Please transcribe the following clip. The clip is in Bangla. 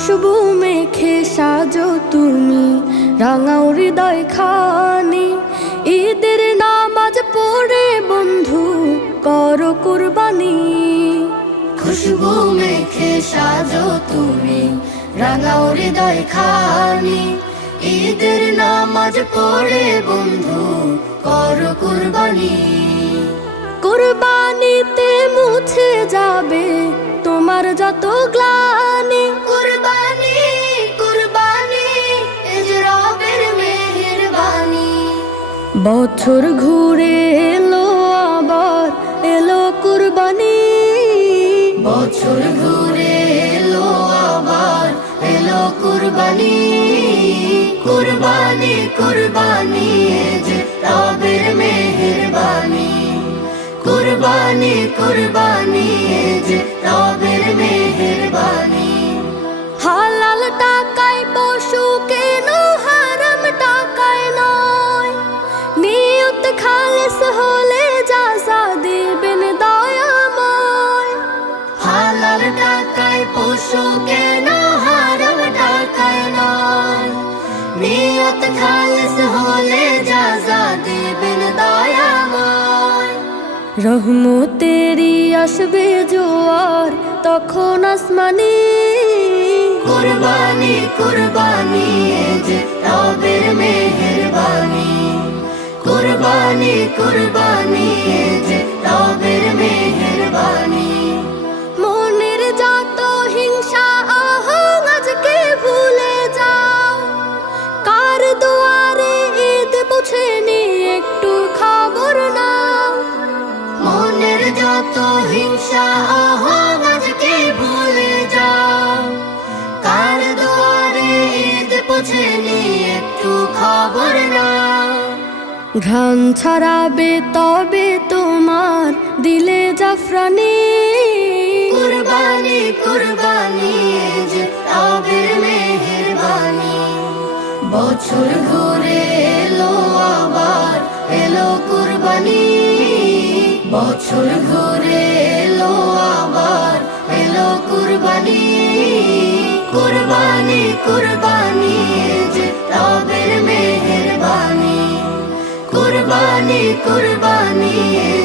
খুশবু মেখে সাজো তুমি রাঙা হৃদয় খানি। ঈদের নামাজ পড়ে বন্ধু করো কুরবানি। খুশবু মেখে সাজো তুমি রাঙা হৃদয় খানি। ঈদের নামাজ পড়ে বন্ধু করো কুরবানি। কুরবানিতে মুছে যাবে তোমার যত গ্লানি। কুরবানি কুরবানি এ যে রবের মেহেরবানি। বছর ঘুরে এলো আবার এলো কুরবানি। বছর ঘুরে এলো আবার এলো কুরবানি। কুরবানি কুরবানি এ যে রবের মেহেরবানি। কুরবানি কুরবানি এ যে রবের মেহেরবানি। হালাল টাকায় পশু কেন হারাম টাকায় নয়। নিয়ত খালেস হলে যাজা দিবেন দয়াময়। হালাল টাকায় পশু কেন হারাম টাকায় নয়। নিয়ত খালেস হলে যাজা দিবেন দয়াময়। রহমতেরি আসবে জোয়ার তখন আসমানি। কুরবানি কুরবানি এ যে রবের মেহেরবানি। কুরবানি কুরবানি এ যে রবের মেহেরবানি। মনের যত হিংসা আহং আজকে ভুলে যাও। কার দুয়ারে ঈদ পৌঁছেনি একটু খবর নাও। মনের যত হিংসা আহং আজকে ভুলে যাও। কার দুয়ারে ঈদ পৌঁছেনি একটু খবর নাও। ঘ্রাণ ছড়াবে তবে তোমার দিলে জাফরানি। কুরবানি কুরবানি এ যে রবের মেহেরবানি। বছর ঘুরে এলো আবার এলো কুরবানি। বছর ঘুরে এলো আবার এলো কুরবানি। কুরবানি কুরবানি এ যে রবের মেহেরবানি। কুরবানি কুরবানি এ